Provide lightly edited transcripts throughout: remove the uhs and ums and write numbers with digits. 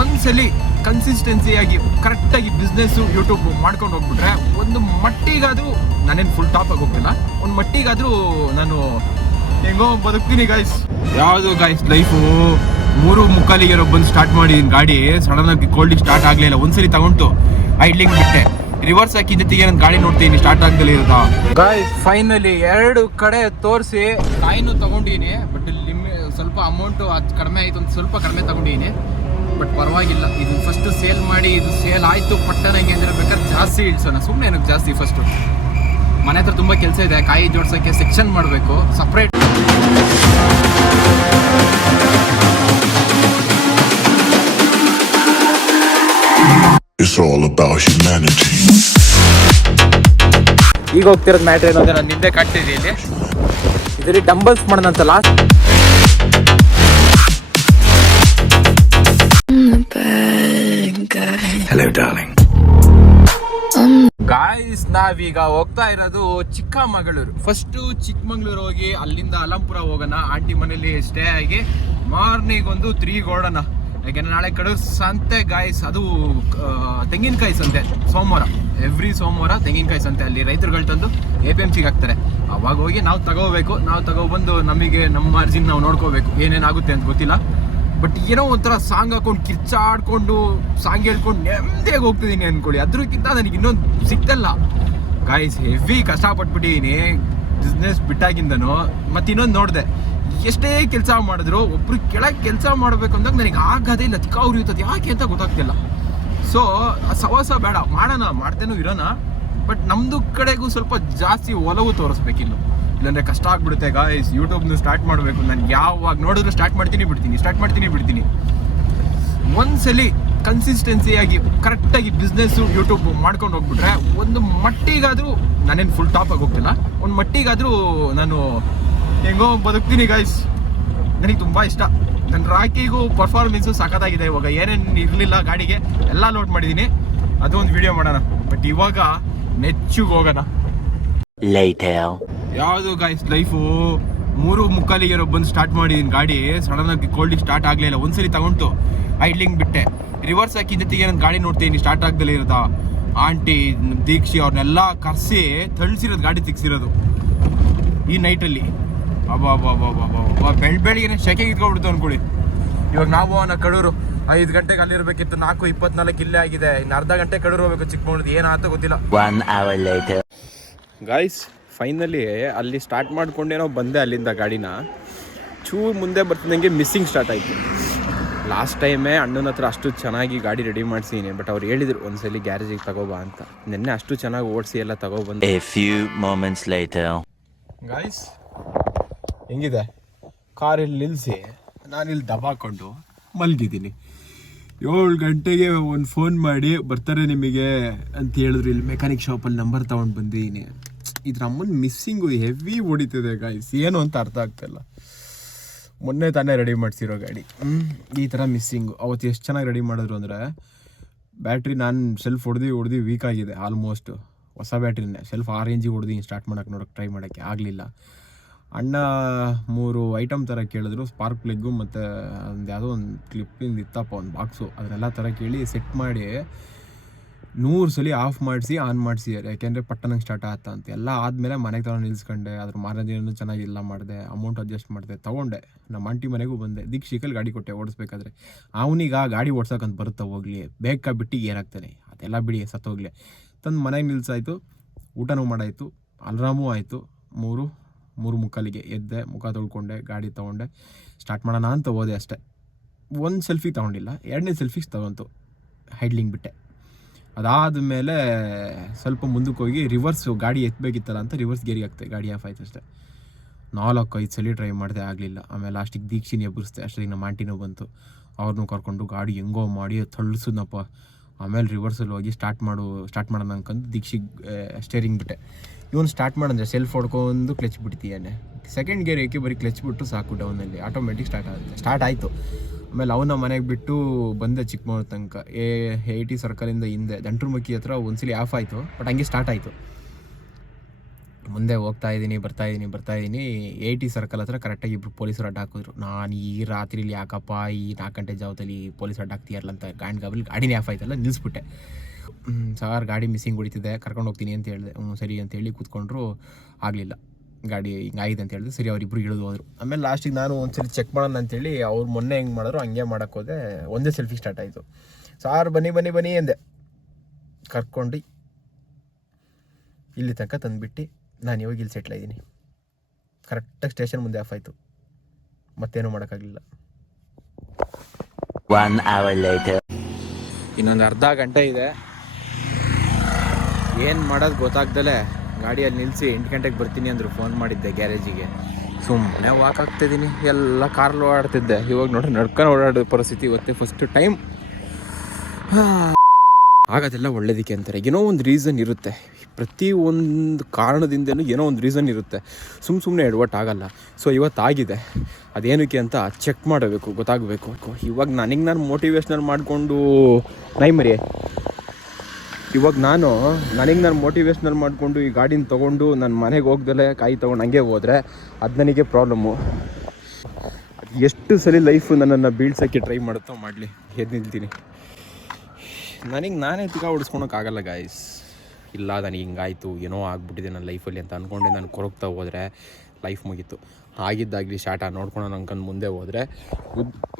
ಒಂದ್ಸಲಿ ಕನ್ಸಿಸ್ಟೆನ್ಸಿಯಾಗಿ ಕರೆಕ್ಟಾಗಿ business YouTube ಮಾಡ್ಕೊಂಡು ಹೋಗ್ಬಿಟ್ರೆ ಒಂದು ಮಟ್ಟಿಗಾದರೂ ನಾನೇನು ಫುಲ್ ಟಾಪಾಗಿ ಹೋಗ್ತಿಲ್ಲ, ಒಂದು ಮಟ್ಟಿಗಾದರೂ ನಾನು ಹೆಂಗೋ ಬದುಕ್ತೀನಿ ಗಾಯ್ಸ್. ಯಾವುದು ಗಾಯ್ಸ್ ಲೈಫು 3:45 ಬಂದು ಸ್ಟಾರ್ಟ್ ಮಾಡಿ ಗಾಡಿ ಸಡನ್ನಾಗಿ ಕೋಲ್ಡಿಗೆ ಸ್ಟಾರ್ಟ್ ಆಗಲಿಲ್ಲ. ಒಂದ್ಸಲಿ ತಗೊಂಡು ಐಡ್ಲಿಂಗ್ ಬಿಟ್ಟೆ, ರಿವರ್ಸ್ ಹಾಕಿ ಜೊತೆಗೆ ನಾನು ಗಾಡಿ ನೋಡ್ತೀನಿ ಸ್ಟಾರ್ಟ್ ಆಗದಲ್ಲೇ ಇರೋದಾ ಗಾಯ್ಸ್. ಫೈನಲಿ 2 ಕಡೆ ತೋರಿಸಿ ಕಾಯಿನೂ ತಗೊಂಡಿನಿ, ಬಟ್ ಸ್ವಲ್ಪ ಅಮೌಂಟು ಅದು ಕಡಿಮೆ ಆಯಿತು ಅಂತ ಸ್ವಲ್ಪ ಕಡಿಮೆ ತಗೊಂಡಿನಿ. ಬಟ್ ಪರವಾಗಿಲ್ಲ, ಇದು ಫಸ್ಟ್ ಸೇಲ್ ಮಾಡಿ ಇದು ಸೇಲ್ ಆಯಿತು ಪಟ್ಟಣಂಗೆ ಅಂದರೆ ಬೇಕಾದ್ರೆ ಜಾಸ್ತಿ ಇಳಿಸೋಣ. ಸುಮ್ಮನೆ ಏನಕ್ಕೆ ಜಾಸ್ತಿ, ಫಸ್ಟು ಮನೆ ಹತ್ರ ತುಂಬ ಕೆಲಸ ಇದೆ, ಕಾಯಿ ಜೋಡ್ಸೋಕ್ಕೆ ಸೆಕ್ಷನ್ ಮಾಡಬೇಕು separate. It's all about humanity. ಈಗ ಹೋಗ್ತಿರೋದು ಮ್ಯಾಟ್ರ್ ಏನು ಅಂದರೆ ನಾನು ನಿಂದೆ ಕಾಡ್ತಿದ್ದೆ ಇಲ್ಲಿ ಇದರಲ್ಲಿ ಡಂಬಲ್ಸ್ ಮಾಡೋಣ ಅಂತ ಲಾಸ್ಟ್. Hello darling. ಗಾಯ್ಸ್ ನಾವೀಗ ಹೋಗ್ತಾ ಇರೋದು ಚಿಕ್ಕಮಗಳೂರು. ಫಸ್ಟು ಚಿಕ್ಕಮಗಳೂರು ಹೋಗಿ ಅಲ್ಲಿಂದ ಅಲಂಪುರ ಹೋಗೋಣ, ಆಂಟಿ ಮನೇಲಿ ಸ್ಟೇ ಆಗಿ ಮಾರ್ನಿಂಗ್ ಒಂದು 3 ಓಡೋಣ. ಯಾಕೆಂದರೆ ನಾಳೆ ಕಡೂರು ಸಂತೆ ಗಾಯ್ಸ್, ಅದು ತೆಂಗಿನಕಾಯಿ ಸಂತೆ ಸೋಮವಾರ, ಎವ್ರಿ ಸೋಮವಾರ ತೆಂಗಿನಕಾಯಿ ಸಂತೆ. ಅಲ್ಲಿ ರೈತರುಗಳು ತಂದು APMCಗೆ ಹಾಕ್ತಾರೆ. ಅವಾಗ ಹೋಗಿ ನಾವು ತಗೋಬೇಕು, ನಾವು ತಗೊಬಂದು ನಮಗೆ ನಮ್ಮ ಮಾರ್ಜಿನ್ ನಾವು ನೋಡ್ಕೋಬೇಕು. ಏನೇನಾಗುತ್ತೆ ಅಂತ ಗೊತ್ತಿಲ್ಲ, ಬಟ್ ಏನೋ ಒಂಥರ ಸಾಂಗ್ ಹಾಕೊಂಡು ಕಿರ್ಚಾಡ್ಕೊಂಡು ಸಾಂಗ್ ಹೇಳ್ಕೊಂಡು ನೆಮ್ಮದಿಯಾಗಿ ಹೋಗ್ತಿದ್ದೀನಿ ಅಂದ್ಕೊಳ್ಳಿ. ಅದ್ರಕ್ಕಿಂತ ನನಗೆ ಇನ್ನೊಂದು ಸಿಕ್ತಲ್ಲ ಗಾಯ್ಸ್, ಹೆವಿ ಕಷ್ಟಪಟ್ಬಿಟ್ಟಿದ್ದೀನಿ ಬಿಸ್ನೆಸ್ ಬಿಟ್ಟಾಗಿಂದನು. ಮತ್ತು ಇನ್ನೊಂದು ನೋಡಿದೆ, ಎಷ್ಟೇ ಕೆಲಸ ಮಾಡಿದ್ರು ಒಬ್ರು ಕೆಳಗೆ ಕೆಲಸ ಮಾಡಬೇಕು ಅಂದಾಗ ನನಗೆ ಆಗೋದೇ ಇಲ್ಲ, ತಿಕ್ಕ ಉರಿಯುತ್ತದೆ ಯಾಕೆ ಅಂತ ಗೊತ್ತಾಗ್ತಿಲ್ಲ. ಸೊ ಸವಾಸ ಬೇಡ, ಮಾಡೋಣ, ಮಾಡ್ತೇನೂ ಇರೋಣ, ಬಟ್ ನಮ್ಮದು ಕಡೆಗೂ ಸ್ವಲ್ಪ ಜಾಸ್ತಿ ಒಲವು ತೋರಿಸ್ಬೇಕಿಲ್ಲ, ಇಲ್ಲಾಂದರೆ ಕಷ್ಟ ಆಗ್ಬಿಡುತ್ತೆ ಗಾಯ್ಸ್. ಯೂಟ್ಯೂಬ್ನು ಸ್ಟಾರ್ಟ್ ಮಾಡಬೇಕು, ನಾನು ಯಾವಾಗ ನೋಡಿದ್ರು ಸ್ಟಾರ್ಟ್ ಮಾಡ್ತೀನಿ ಬಿಡ್ತೀನಿ. ಒಂದ್ಸಲಿ ಕನ್ಸಿಸ್ಟೆನ್ಸಿಯಾಗಿ ಕರೆಕ್ಟಾಗಿ ಬಿಸ್ನೆಸ್ಸು ಯೂಟ್ಯೂಬ್ ಮಾಡ್ಕೊಂಡು ಹೋಗ್ಬಿಟ್ರೆ ಒಂದು ಮಟ್ಟಿಗಾದರೂ ನಾನೇನು ಫುಲ್ ಟಾಪಾಗಿ ಹೋಗ್ತಿಲ್ಲ, ಒಂದು ಮಟ್ಟಿಗಾದರೂ ನಾನು ಹೆಂಗೋ ಬದುಕ್ತೀನಿ ಗಾಯ್ಸ್. ನನಗೆ ತುಂಬ ಇಷ್ಟ. ನನ್ನ ರಾಕಿಗೂ ಪರ್ಫಾರ್ಮೆನ್ಸು ಸಖತ್ತಾಗಿದೆ. ಇವಾಗ ಏನೇನು ಇರಲಿಲ್ಲ ಗಾಡಿಗೆ ಎಲ್ಲ ಲೋಡ್ ಮಾಡಿದ್ದೀನಿ, ಅದು ಒಂದು ವಿಡಿಯೋ ಮಾಡೋಣ. ಬಟ್ ಇವಾಗ ನೆಚ್ಚಿಗೆ ಹೋಗೋಣ. ಯಾವುದು ಗಾಯ್ಸ್ ಲೈಫು 3:45 ಬಂದು ಸ್ಟಾರ್ಟ್ ಮಾಡಿ ಗಾಡಿ ಸಡನ್ನಾಗಿ ಕೋಲ್ಡಿಗೆ ಸ್ಟಾರ್ಟ್ ಆಗಲಿಲ್ಲ. ಒಂದ್ಸಲಿ ತಗೊಂಡು ಐಡ್ಲಿಂಗ್ ಬಿಟ್ಟೆ, ರಿವರ್ಸ್ ಹಾಕಿ ಜೊತೆಗೆ ನಾನು ಗಾಡಿ ನೋಡ್ತೀನಿ ಸ್ಟಾರ್ಟ್ ಆಗದಲ್ಲೇ ಇರೋದಾ. ಆಂಟಿ ದೀಕ್ಷಿ ಅವ್ರನ್ನೆಲ್ಲ ಕರೆಸಿ ತಳಿಸಿರೋದು, ಗಾಡಿ ತೆಗ್ಸಿರೋದು ಈ ನೈಟಲ್ಲಿ. ಬೆಳಿಗ್ಗೆ ಶೆಕೆಗೆ ಇಟ್ಕೊಂಡ್ಬಿಡ್ತು ಅಂದ್ಕೊಳ್ಳಿ. ಇವಾಗ ನಾವು ಕಡೂರು 5 ಗಂಟೆಗೆ ಅಲ್ಲಿರ್ಬೇಕಿತ್ತು, 4:24 ಇಲ್ಲೇ ಆಗಿದೆ. ಇನ್ನು ಅರ್ಧ ಗಂಟೆ ಕಡೂರು ಹೋಗ್ಬೇಕು ಚಿಕ್ಕಮಗಳೂರು. ಏನಾಯ್ತು ಗೊತ್ತಿಲ್ಲ. 1 hour later. ಗಾಯ್ಸ್ ಫೈನಲಿ ಅಲ್ಲಿ ಸ್ಟಾರ್ಟ್ ಮಾಡ್ಕೊಂಡೇನೋ ಬಂದೆ ಅಲ್ಲಿಂದ ಗಾಡಿನ. ಚೂರು ಮುಂದೆ ಬರ್ತಿದ್ದಂಗೆ ಮಿಸ್ಸಿಂಗ್ ಸ್ಟಾರ್ಟ್ ಆಯಿತು. ಲಾಸ್ಟ್ ಟೈಮೇ ಅಣ್ಣನ ಹತ್ರ ಅಷ್ಟು ಚೆನ್ನಾಗಿ ಗಾಡಿ ರೆಡಿ ಮಾಡಿಸಿದ್ದೀನಿ, ಬಟ್ ಅವ್ರು ಹೇಳಿದರು ಒಂದ್ಸಲಿ ಗ್ಯಾರೇಜಿಗೆ ತಗೋಬಾ ಅಂತ. ನಿನ್ನೆ ಅಷ್ಟು ಚೆನ್ನಾಗಿ ಓಡಿಸಿ ಎಲ್ಲ ತಗೊಬಂದು. A few moments later. Guys ಹೆಂಗಿದೆ, ಕಾರಲ್ಲಿ ನಿಲ್ಲಿಸಿ ನಾನಿಲ್ಲಿ ದಬಾಕೊಂಡು ಮಲಗಿದ್ದೀನಿ. 7 ಗಂಟೆಗೆ ಒಂದು ಫೋನ್ ಮಾಡಿ ಬರ್ತಾರೆ ನಿಮಗೆ ಅಂತ ಹೇಳಿದ್ರು. ಇಲ್ಲಿ ಮೆಕ್ಯಾನಿಕ್ ಶಾಪಲ್ಲಿ ನಂಬರ್ ತೊಗೊಂಡು ಬಂದಿದ್ದೀನಿ. ಇದ್ರ ಅಮ್ಮನ ಮಿಸ್ಸಿಂಗು ಹೆವಿ ಹೊಡಿತಿದೆ ಗಾಯ್ಸ್, ಏನು ಅಂತ ಅರ್ಥ ಆಗ್ತಾಯಿಲ್ಲ. ಮೊನ್ನೆ ತಾನೇ ರೆಡಿ ಮಾಡಿಸಿರೋ ಗಾಡಿ ಈ ಥರ ಮಿಸ್ಸಿಂಗು. ಅವತ್ತು ಎಷ್ಟು ಚೆನ್ನಾಗಿ ರೆಡಿ ಮಾಡಿದ್ರು ಅಂದರೆ, ಬ್ಯಾಟ್ರಿ ನಾನು ಸೆಲ್ಫ್ ಹೊಡೆದು ವೀಕ್ ಆಗಿದೆ ಆಲ್ಮೋಸ್ಟ್. ಹೊಸ ಬ್ಯಾಟ್ರಿನೇ ಸೆಲ್ಫ್ ಆರೆಂಜಿಗೆ ಹೊಡೆದು ಸ್ಟಾರ್ಟ್ ನೋಡೋಕ್ಕೆ ಟ್ರೈ ಮಾಡೋಕ್ಕೆ ಆಗಲಿಲ್ಲ. ಅಣ್ಣ 3 ಐಟಮ್ ಥರ ಕೇಳಿದ್ರು, ಸ್ಪಾರ್ಕ್ ಪ್ಲಗ್ಗು ಮತ್ತು ಒಂದು ಯಾವುದೋ ಒಂದು ಕ್ಲಿಪ್ಪಿಂದ ಇತ್ತಪ್ಪ ಒಂದು ಬಾಕ್ಸು, ಅದನ್ನೆಲ್ಲ ಥರ ಕೇಳಿ ಸೆಟ್ ಮಾಡಿ 100 ಸಲ ಆಫ್ ಮಾಡಿಸಿ ಆನ್ ಮಾಡಿಸಿದ್ದಾರೆ. ಯಾಕೆಂದರೆ ಪಟ್ಟಣಂಗೆ ಸ್ಟಾರ್ಟ್ ಆಯ್ತಾ ಅಂತ. ಎಲ್ಲ ಆದಮೇಲೆ ಮನೆಗೆ ತಗೊಂಡು ನಿಲ್ಸ್ಕೊಂಡೆ. ಅದ್ರ ಮಾರನೇ ದಿನ ಚೆನ್ನಾಗಿಲ್ಲ ಮಾಡಿದೆ, ಅಮೌಂಟ್ ಅಡ್ಜಸ್ಟ್ ಮಾಡಿದೆ, ತೊಗೊಂಡೆ. ನಮ್ಮ ಆಂಟಿ ಮನೆಗೂ ಬಂದೆ, ದೀಕ್ಷಿಕಲ್ಲಿ ಗಾಡಿ ಕೊಟ್ಟೆ ಓಡಿಸ್ಬೇಕಾದ್ರೆ. ಅವನಿಗೆ ಗಾಡಿ ಓಡ್ಸೋಕ್ಕಂತ ಬರುತ್ತಾ ಹೋಗಲಿ, ಬೇಕಾ ಬಿಟ್ಟು ಏನಾಗ್ತಾನೆ ಅದೆಲ್ಲ ಬಿಡಿ ಸತ್ತೋಗ್ಲಿ ತಂದು ಮನೆಗೆ ನಿಲ್ಸಾಯಿತು. ಊಟನೂ ಮಾಡಾಯಿತು, ಅಲ್ರಾಮೂ ಆಯಿತು. 3:45ಗೆ ಎದ್ದೆ, ಮುಖ ತೊಳ್ಕೊಂಡೆ, ಗಾಡಿ ತೊಗೊಂಡೆ, ಸ್ಟಾರ್ಟ್ ಮಾಡೋಣ ಅಂತ ಹೋದೆ ಅಷ್ಟೇ. ಒಂದು ಸೆಲ್ಫಿ ತೊಗೊಂಡಿಲ್ಲ, 2ನೇ ಸೆಲ್ಫಿಗೆ ತಗೊಂತು, ಹೈಡ್ಲಿಂಗ್ ಬಿಟ್ಟೆ. ಅದಾದಮೇಲೆ ಸ್ವಲ್ಪ ಮುಂದಕ್ಕೆ ಹೋಗಿ ರಿವರ್ಸು ಗಾಡಿ ಎತ್ತಬೇಕಿತ್ತಲ್ಲ ಅಂತ ರಿವರ್ಸ್ ಗೇರಿಗೆ ಹಾಕ್ತೆ, ಗಾಡಿ ಆಫ್ ಆಯ್ತು ಅಷ್ಟೇ. 4-5 ಸಲ ಟ್ರೈ ಮಾಡಿದೆ, ಆಗಲಿಲ್ಲ. ಆಮೇಲೆ ಲಾಸ್ಟಿಗೆ ದೀಕ್ಷಿನಿ ಎಬ್ಬರಿಸ್ದೆ. ಅಷ್ಟೊತ್ತಿಗೆ ನಮ್ಮ ಆಂಟಿನೂ ಬಂತು, ಅವ್ರನ್ನೂ ಕರ್ಕೊಂಡು ಗಾಡಿ ಹೆಂಗೋ ಮಾಡಿ ತಳ್ಳಿಸಿದ್ನಪ್ಪ. ಆಮೇಲೆ ರಿವರ್ಸಲ್ಲಿ ಹೋಗಿ ಸ್ಟಾರ್ಟ್ ಮಾಡೋಣ ಅನ್ಕೊಂಡು ದೀಕ್ಷಿಗೆ ಸ್ಟೇರಿಂಗ್ ಬಿಟ್ಟೆ. ಇವನು ಸ್ಟಾರ್ಟ್ ಮಾಡಂದ್ರೆ ಸೆಲ್ಫ್ ಹೊಡ್ಕೊಂಡು ಕ್ಲಚ್ ಬಿಡ್ತೀಯಾನೆ. ಸೆಕೆಂಡ್ ಗೇರ್ ಏಕೆ ಬರೀ ಕ್ಲಚ್ ಬಿಟ್ಟು ಸಾಕು, ಡೌನಲ್ಲಿ ಆಟೋಮೆಟಿಕ್ ಸ್ಟಾರ್ಟ್ ಆಯಿತು. ಆಮೇಲೆ ಅವನ ಮನೆಗೆ ಬಿಟ್ಟು ಬಂದೆ ಚಿಕ್ಕಮಗಳೂರು ತನಕ. AIT ಸರ್ಕಲಿಂದ ಹಿಂದೆ ದಂಟ್ರಮಕ್ಕಿ ಹತ್ರ ಒಂದ್ಸಲಿ ಆಫ್ ಆಯಿತು, ಬಟ್ ಹಂಗೆ ಸ್ಟಾರ್ಟ್ ಆಯಿತು. ಮುಂದೆ ಹೋಗ್ತಾ ಇದ್ದೀನಿ ಬರ್ತಾ ಇದ್ದೀನಿ 80 ಸರ್ಕಲ್ ಹತ್ರ ಕರೆಕ್ಟಾಗಿ ಇಬ್ಬರು ಪೊಲೀಸರು ಅಡ್ಡ ಹಾಕಿದ್ರು. ನಾನು ಈ ರಾತ್ರಿಲಿ ಯಾಕಪ್ಪ ಈ 4 ಗಂಟೆ ಜಾವದಲ್ಲಿ ಪೊಲೀಸ್ ಅಡ್ಡ ಹಾಕ್ತೀಯಲ್ಲ ಅಂತ ಗಾಡಿನೇ ಆಫ್ ಆಯ್ತಲ್ಲ, ನಿಲ್ಲಿಸ್ಬಿಟ್ಟೆ. ಸಾರ್ ಗಾಡಿ ಮಿಸ್ಸಿಂಗ್ ಹೊಡಿತಿದೆ, ಕರ್ಕೊಂಡು ಹೋಗ್ತೀನಿ ಅಂತ ಹೇಳಿದೆ. ಸರಿ ಅಂತೇಳಿ ಕೂತ್ಕೊಂಡ್ರು, ಆಗಲಿಲ್ಲ. ಗಾಡಿ ಹಿಂಗಾಗಿದೆ ಅಂತ ಹೇಳಿದೆ. ಸರಿ ಅವರಿಬ್ಬರು ಇಳಿದು ಹೋದರು. ಆಮೇಲೆ ಲಾಸ್ಟಿಗೆ ನಾನು ಒಂದ್ಸರಿ ಚೆಕ್ ಮಾಡೋಣ ಅಂತೇಳಿ ಅವ್ರು ಮೊನ್ನೆ ಹೆಂಗೆ ಮಾಡಿದ್ರು ಹಂಗೆ ಮಾಡೋಕ್ಕೆ ಹೋದೆ. ಒಂದೇ ಸೆಲ್ಫಿ ಸ್ಟಾರ್ಟ್ ಆಯಿತು. ಸಾರ್ ಬನ್ನಿ ಅಂದೆ. ಕರ್ಕೊಂಡು ಇಲ್ಲಿ ತನಕ ತಂದುಬಿಟ್ಟು ನಾನು ಇವಾಗ ಇಲ್ಲಿ ಸೆಟ್ಲಾಗಿದ್ದೀನಿ. ಕರೆಕ್ಟಾಗಿ ಸ್ಟೇಷನ್ ಮುಂದೆ ಆಫ್ ಆಯಿತು. ಮತ್ತೇನೂ ಮಾಡೋಕ್ಕಾಗಲಿಲ್ಲ. 1 hour later. ಇನ್ನೊಂದು ಅರ್ಧ ಗಂಟೆ ಇದೆ. ಏನು ಮಾಡೋದು ಗೊತ್ತಾಗ್ದಲೇ ಗಾಡಿಯಲ್ಲಿ ನಿಲ್ಲಿಸಿ 8 ಗಂಟೆಗೆ ಬರ್ತೀನಿ ಅಂದರು. ಫೋನ್ ಮಾಡಿದ್ದೆ ಗ್ಯಾರೇಜಿಗೆ. ಸುಮ್ಮನೆ ವಾಕ್ ಆಗ್ತಿದ್ದೀನಿ. ಎಲ್ಲ ಕಾರಲ್ಲಿ ಓಡಾಡ್ತಿದ್ದೆ. ಇವಾಗ ನೋಡ್ರಿ ನಡ್ಕೊಂಡು ಓಡಾಡೋ ಪರಿಸ್ಥಿತಿ. ಇವತ್ತೇ ಫಸ್ಟ್ ಟೈಮ್. ಆಗೋದೆಲ್ಲ ಒಳ್ಳೇದಕ್ಕೆ ಅಂತಾರೆ. ಏನೋ ಒಂದು ರೀಸನ್ ಇರುತ್ತೆ. ಪ್ರತಿ ಒಂದು ಕಾರಣದಿಂದಲೂ ಏನೋ ಒಂದು ರೀಸನ್ ಇರುತ್ತೆ. ಸುಮ್ಮನೆ ಎಡವಟ್ಟಾಗಲ್ಲ. ಸೊ ಇವತ್ತಾಗಿದೆ. ಅದೇನಕ್ಕೆ ಅಂತ ಚೆಕ್ ಮಾಡಬೇಕು, ಗೊತ್ತಾಗಬೇಕು. ಇವಾಗ ನಾನು ಮೋಟಿವೇಶ್ನಲ್ ಮಾಡಿಕೊಂಡು ಇವಾಗ ನಾನು ಮೋಟಿವೇಶ್ನಲ್ ಮಾಡಿಕೊಂಡು ಈ ಗಾಡಿನ ತೊಗೊಂಡು ನನ್ನ ಮನೆಗೆ ಹೋಗ್ದಲೇ ಕಾಯಿ ತೊಗೊಂಡು ಹಂಗೆ ಹೋದರೆ ಅದು ನನಗೆ ಪ್ರಾಬ್ಲಮ್ಮು. ಎಷ್ಟು ಸಲ ಲೈಫು ನನ್ನನ್ನು ಬೀಳ್ಸೋಕ್ಕೆ ಟ್ರೈ ಮಾಡುತ್ತೋ ಮಾಡಲಿ, ಎದ್ದು ನಿಲ್ತೀನಿ. ನಾನೇ ತಿಕ್ಕ ಹೊಡಿಸ್ಕೊಳಕ್ಕಾಗಲ್ಲ ಗಾಯ್ಸ್. ಇಲ್ಲ ನನಗೆ ಹಿಂಗಾಯಿತು, ಏನೋ ಆಗ್ಬಿಟ್ಟಿದೆ ನನ್ನ ಲೈಫಲ್ಲಿ ಅಂತ ಅಂದ್ಕೊಂಡೆ ನಾನು ಕೊರಗ್ತಾ ಹೋದರೆ ಲೈಫ್ ಮುಗೀತು. ಆಗಿದ್ದಾಗಲಿ ಶಾಟ ನೋಡ್ಕೊಂಡು ಅನ್ಕೊಂಡು ಮುಂದೆ ಹೋದರೆ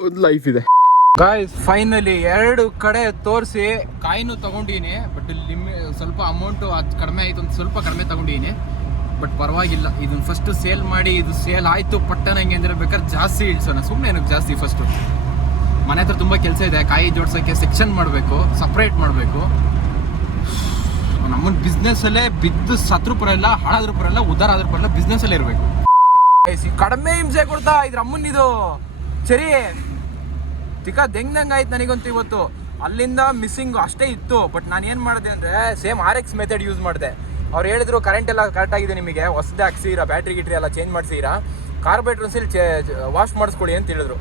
ಒಂದು ಲೈಫ್ ಇದೆ. ಗಾಯ್ಸ್ ಫೈನಲಿ 2 ಕಡೆ ತೋರಿಸಿ ಕಾಯಿನೂ ತೊಗೊಂಡಿದ್ದೀನಿ. ಬಟ್ ಸ್ವಲ್ಪ ಅಮೌಂಟು ಅದು ಕಡಿಮೆ ಆಯಿತು ಅಂತ ಸ್ವಲ್ಪ ಕಡಿಮೆ ತೊಗೊಂಡಿದ್ದೀನಿ. ಬಟ್ ಪರವಾಗಿಲ್ಲ. ಇದನ್ನು ಫಸ್ಟು ಸೇಲ್ ಮಾಡಿ, ಇದು ಸೇಲ್ ಆಯಿತು ಪಟ್ಟಣಂಗೆ ಅಂದರೆ ಬೇಕಾದ್ರೆ ಜಾಸ್ತಿ ಇಳಿಸೋಣ. ಸುಮ್ಮನೆ ಏನಕ್ಕೆ ಜಾಸ್ತಿ. ಫಸ್ಟು ಮನೆ ಹತ್ರ ತುಂಬ ಕೆಲಸ ಇದೆ. ಕಾಯಿ ಜೋಡ್ಸೋಕ್ಕೆ ಸೆಕ್ಷನ್ ಮಾಡಬೇಕು, ಸಪ್ರೇಟ್ ಮಾಡಬೇಕು. ನಮ್ಮನ್ನು ಬಿಸ್ನೆಸ್ಸಲ್ಲೇ ಬಿದ್ದು ಸತ್ರು ಪರಲ್ಲ, ಹಾಳಾದ್ರೂ ಪರಲ್ಲ, ಉದ್ದಾರ ಆದ್ರೂ ಪರಲ್ಲ, ಬಿಸ್ನೆಸ್ಸಲ್ಲೇ ಇರಬೇಕು. ಕಡಿಮೆ ಹಿಂಸೆ ಕೊಡ್ತಾ ಇದ್ರ ಅಮ್ಮನಿದು ಸರಿ ತಿಕ್ಕ ದೆಂಗ್ದಂಗೆ ಆಯ್ತು ನನಗಂತೂ ಇವತ್ತು. ಅಲ್ಲಿಂದ ಮಿಸ್ಸಿಂಗ್ ಅಷ್ಟೇ ಇತ್ತು. ಬಟ್ ನಾನು ಏನು ಮಾಡಿದೆ ಅಂದರೆ ಸೇಮ್ RX ಮೆಥಡ್ ಯೂಸ್ ಮಾಡಿದೆ. ಅವ್ರು ಹೇಳಿದ್ರು ಕರೆಂಟ್ ಎಲ್ಲ ಕರೆಕ್ಟಾಗಿದೆ, ನಿಮಗೆ ಹೊಸದೇ ಹಾಕ್ಸಿರಾ, ಬ್ಯಾಟ್ರಿ ಗಿಟ್ರಿ ಎಲ್ಲ ಚೇಂಜ್ ಮಾಡಿಸಿರಾ, ಕಾರ್ಬೋರೇಟ್ರ್ ಒಂದ್ಸಲಿ ವಾಶ್ ಮಾಡಿಸ್ಕೊಳ್ಳಿ ಅಂತ ಹೇಳಿದ್ರು.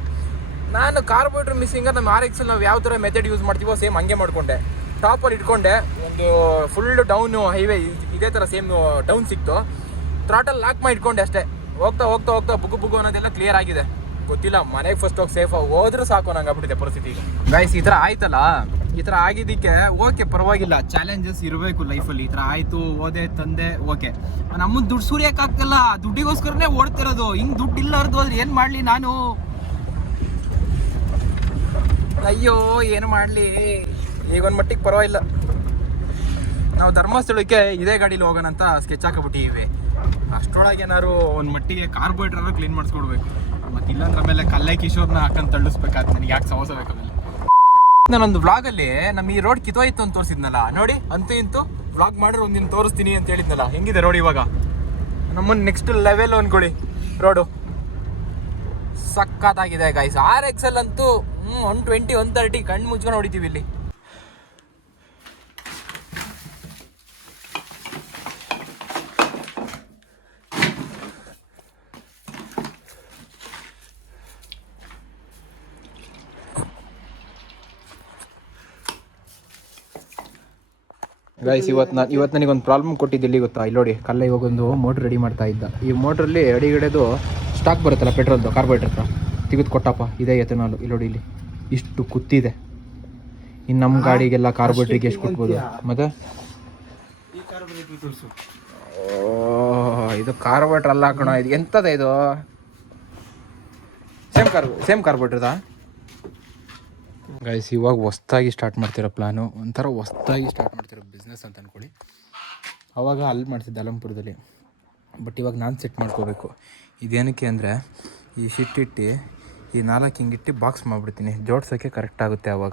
ನಾನು ಕಾರ್ಬೋರೇಟ್ರ್ ಮಿಸ್ಸಿಂಗ ನಮ್ಮ RX ನಾವು ಯಾವ ಥರ ಮೆಥಡ್ ಯೂಸ್ ಮಾಡ್ತೀವೋ ಸೇಮ್ ಹಂಗೆ ಮಾಡಿಕೊಂಡೆ. ಟಾಪಲ್ಲಿ ಇಟ್ಕೊಂಡೆ. ಒಂದು ಫುಲ್ ಡೌನು ಹೈವೇ ಇದೇ ಥರ ಸೇಮ್ ಡೌನ್ ಸಿಕ್ತು. ಥ್ರಾಟಲ್ ಲಾಕ್ ಮಾಡಿ ಇಟ್ಕೊಂಡೆ ಅಷ್ಟೇ. ಹೋಗ್ತಾ ಬುಗು ಅನ್ನೋದೆಲ್ಲ ಕ್ಲಿಯರ್ ಆಗಿದೆ. ಗೊತ್ತಿಲ್ಲ, ಮನೆಗೆ ಫಸ್ಟ್ ಹೋಗಿ ಸೇಫ್ ಹೋದ್ರೆ ಸಾಕು ನಂಗೆ ಆಗ್ಬಿಟ್ಟಿದೆ ಪರಿಸ್ಥಿತಿ. ಈಗ ಗೈಸ್ ಈ ಥರ ಆಯ್ತಲ್ಲ, ಈ ಥರ ಆಗಿದ್ದಕ್ಕೆ ಓಕೆ ಪರವಾಗಿಲ್ಲ. ಚಾಲೆಂಜಸ್ ಇರಬೇಕು ಲೈಫಲ್ಲಿ. ಈ ಥರ ಆಯಿತು, ಓದೆ ತಂದೆ ಓಕೆ. ನಮ್ಮನ್ನ ದುಡ್ಡು ಸುರಿಯೋಕ್ಕಾಗ್ತಲ್ಲ, ದುಡ್ಡಿಗೋಸ್ಕರನೇ ಓಡ್ತಿರೋದು. ಹಿಂಗೆ ದುಡ್ಡು ಇಲ್ಲ ಅರ್ದು ಹೋದ್ರೆ ಏನು ಮಾಡಲಿ ನಾನು? ಅಯ್ಯೋ ಏನು ಮಾಡಲಿ. ಈಗ ಒಂದು ಮಟ್ಟಿಗೆ ಪರವಾಗಿಲ್ಲ. ನಾವು ಧರ್ಮಸ್ಥಳಕ್ಕೆ ಇದೇ ಗಾಡೀಲಿ ಹೋಗೋಣ ಅಂತ ಸ್ಕೆಚ್ ಹಾಕಿಬಿಟ್ಟಿವಿ. ಅಷ್ಟರೊಳಗೆ ಏನಾದ್ರು ಒಂದು ಮಟ್ಟಿಗೆ ಕಾರ್ಬೋರೇಟ್ರಾದ್ರು ಕ್ಲೀನ್ ಮಾಡಿಸ್ಕೊಡ್ಬೇಕು. ಮತ್ತು ಇಲ್ಲಾಂದ್ರೆ ಆಮೇಲೆ ಕಲ್ಲೆ ಕಿಶೋರ್ನ ಹಾಕೊಂಡು ತಳ್ಳಿಸ್ಬೇಕಾದ್ರೆ ನನಗೆ ಯಾಕೆ ಸಮೋಸ ಬೇಕು ಆಮೇಲೆ. ನಾನೊಂದು ವ್ಲಾಗಲ್ಲಿ ನಮ್ಮ ಈ ರೋಡ್ ಕಿತ್ತೋಯ್ತು ಅಂತ ತೋರಿಸಿದ್ನಲ್ಲ ನೋಡಿ. ಅಂತೂ ಇಂತೂ ವ್ಲಾಗ್ ಮಾಡಿದ್ರೆ ಒಂದಿನ ತೋರಿಸ್ತೀನಿ ಅಂತ ಹೇಳಿದ್ನಲ್ಲ. ಹೆಂಗಿದೆ ರೋಡ್ ಇವಾಗ? ನಮ್ಮನ್ನು ನೆಕ್ಸ್ಟ್ ಲೆವೆಲ್ ಅನ್ಕೊಳ್ಳಿ. ರೋಡು ಸಕ್ಕತ್ತಾಗಿದೆ ಗೈಸ್. RX ಅಂತೂ 120 130 ಕಣ್ಣು ಮುಚ್ಕೊಂಡು ಹೊಡಿತೀವಿ ಇಲ್ಲಿ. ಗೈಸ್ ಇವತ್ತು ನನಗೊಂದು ಪ್ರಾಬ್ಲಮ್ ಕೊಟ್ಟಿದ್ದಿಲ್ಲಿ ಗೊತ್ತಾ? ಇಲ್ಲಿ ನೋಡಿ, ಕಲ್ಲ ಇವಾಗೊಂದು ಮೋಟ್ರ್ ರೆಡಿ ಮಾಡ್ತಾ ಇದ್ದ. ಈ ಮೋಟ್ರಲ್ಲಿ ಅಡಿಗಡೆದು ಸ್ಟಾಕ್ ಬರುತ್ತಲ್ಲ ಪೆಟ್ರೋಲ್ದು, ಕಾರ್ಬೋರೇಟರ್ ಹತ್ರ ತೆಗೆದು ಕೊಟ್ಟಪ್ಪ. ಇದೇ ಎಥೆನಾಲು. ಇಲ್ಲಿ ನೋಡಿ, ಇಲ್ಲಿ ಇಷ್ಟು ಕುತ್ತಿದೆ. ಇನ್ನು ನಮ್ಮ ಗಾಡಿಗೆಲ್ಲ ಕಾರ್ಬೋರೇಟ್ರಿಗೆ ಎಷ್ಟು ಕೊಟ್ಬೋದು? ಮತ್ತೆ ಇದು ಕಾರ್ಬೋರೇಟರ್ ಅಲ್ಲ ಕಣ, ಇದು ಎಂಥದ? ಇದು ಸೇಮ್ ಕಾರ್ಬೋರೇಟರ್ದಾ? ಗೈಸ್ ಇವಾಗ ಹೊಸ್ದಾಗಿ ಸ್ಟಾರ್ಟ್ ಮಾಡ್ತಿರೋ ಪ್ಲಾನು, ಒಂಥರ ಹೊಸ್ದಾಗಿ ಸ್ಟಾರ್ಟ್ ಮಾಡ್ತಿರೋ ಬಿಸ್ನೆಸ್ ಅಂತ ಅಂದ್ಕೊಳ್ಳಿ. ಅವಾಗ ಅಲ್ಲಿ ಮಾಡ್ತಿದ್ದೆ ಅಲಂಪುರದಲ್ಲಿ. ಬಟ್ ಇವಾಗ ನಾನು ಸೆಟ್ ಮಾಡ್ಕೋಬೇಕು. ಇದೇನಕ್ಕೆ ಅಂದರೆ ಈ ಶಿಟ್ಟಿಟ್ಟು ಈ 4 ಹಿಂಗಿಟ್ಟು ಬಾಕ್ಸ್ ಮಾಡಿಬಿಡ್ತೀನಿ. ಜೋಡ್ಸೋಕ್ಕೆ ಕರೆಕ್ಟ್ ಆಗುತ್ತೆ ಆವಾಗ.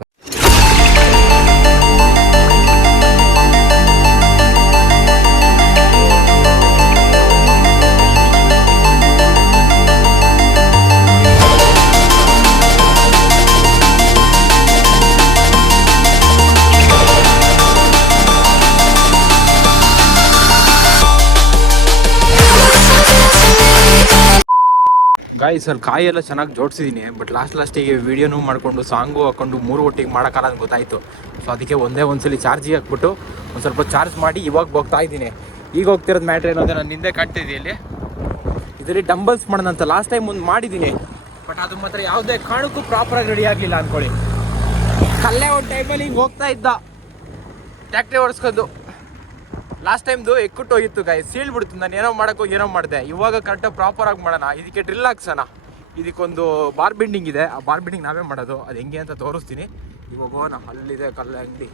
ಗಾಯ್ಸ್ ಅಲ್ಲಿ ಕಾಯಿ ಎಲ್ಲ ಚೆನ್ನಾಗಿ ಜೋಡಿಸಿದ್ದೀನಿ. ಬಟ್ ಲಾಸ್ಟಿಗೆ ವೀಡಿಯೋನೂ ಮಾಡಿಕೊಂಡು ಸಾಂಗು ಹಾಕ್ಕೊಂಡು 3 ಒಟ್ಟಿಗೆ ಮಾಡೋಕ್ಕಲ್ಲ ಅಂತ ಗೊತ್ತಾಯಿತು. ಸೊ ಅದಕ್ಕೆ ಒಂದ್ಸಲಿ ಚಾರ್ಜಿಗೆ ಹಾಕ್ಬಿಟ್ಟು ಒಂದು ಸ್ವಲ್ಪ ಚಾರ್ಜ್ ಮಾಡಿ ಇವಾಗ ಹೋಗ್ತಾ ಇದ್ದೀನಿ. ಈಗ ಹೋಗ್ತಿರೋದು ಮ್ಯಾಟ್ರ್ ಏನು ಅಂದರೆ ನಾನು ಹಿಂದೆ ಕಾಣ್ತಿದ್ದೀನಿ ಇಲ್ಲಿ ಇದರಲ್ಲಿ ಡಂಬಲ್ಸ್ ಮಾಡೋಣ ಅಂತ ಲಾಸ್ಟ್ ಟೈಮ್ ಒಂದು ಮಾಡಿದ್ದೀನಿ, ಬಟ್ ಅದು ಮಾತ್ರ ಯಾವುದೇ ಕಾರಣಕ್ಕೂ ಪ್ರಾಪರಾಗಿ ರೆಡಿ ಆಗಲಿಲ್ಲ ಅಂದ್ಕೊಳ್ಳಿ. ಕಲ್ಲೇ ಒಂದು ಟೈಮಲ್ಲಿ ಹಿಂಗೆ ಹೋಗ್ತಾ ಇದ್ದ ಟ್ಯಾಕ್ಟ್ರಿ ಓಡಿಸ್ಕೊಂಡು. ಲಾಸ್ಟ್ ಟೈಮ್ದು ಎಕ್ಕುಟ್ಟು ಹೋಗಿತ್ತು ಸೀಳ್ಬಿಡ್ತು. ನಾನು ಏನೋ ಮಾಡೋಕ್ಕೋ ಏನೋ ಮಾಡಿದೆ. ಇವಾಗ ಕರೆಕ್ಟಾಗಿ ಪ್ರಾಪರಾಗಿ ಮಾಡೋಣ. ಇದಕ್ಕೆ ಡ್ರಿಲ್ ಹಾಕ್ಸೋಣ. ಇದಕ್ಕೊಂದು ಬಾರ್ ಬಿಂಡಿಂಗ್ ಇದೆ, ಆ ಬಾರ್ ಬಿಂಡಿಂಗ್ ನಾವೇ ಮಾಡೋದು. ಅದು ಹೆಂಗೆ ಅಂತ ತೋರಿಸ್ತೀನಿ. ಈಗ ಹೋಗೋಣ, ಅಲ್ಲಿದೆ ಕಲ್ಲ ಅಂಗಡಿ.